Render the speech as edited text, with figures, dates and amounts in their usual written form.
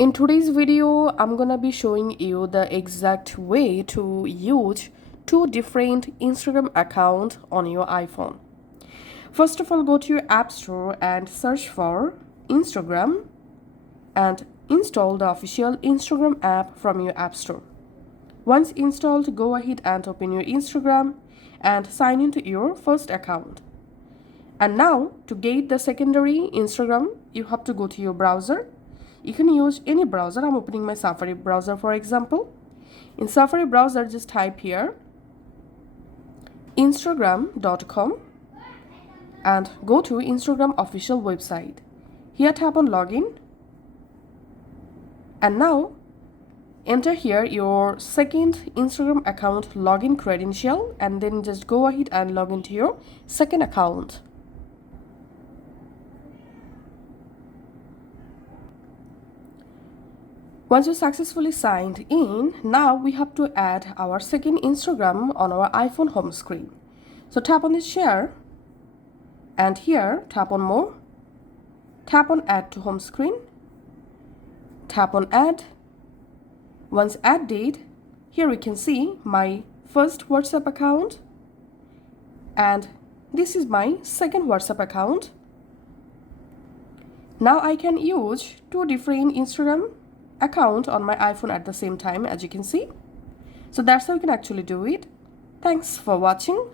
In today's video, I'm gonna be showing you the exact way to use two different Instagram accounts on your iPhone. First of all, go to your App Store and search for Instagram and install the official Instagram app from your App Store. Once installed, go ahead and open your Instagram and sign into your first account. And now, to get the secondary Instagram, you have to go to your browser. You can use any browser. I'm opening my Safari browser, for example. In Safari browser, just type here instagram.com and go to Instagram official website. Here tap on login. And now enter here your second Instagram account login credential, and then just go ahead and log into your second account. Once you successfully signed in, now we have to add our second Instagram on our iPhone home screen. So tap on this share, and here tap on more, tap on add to home screen, tap on add. Once added, here we can see my first WhatsApp account, and this is my second WhatsApp account. Now I can use two different Instagram account on my iPhone at the same time, as you can see. So that's how you can actually do it. Thanks for watching.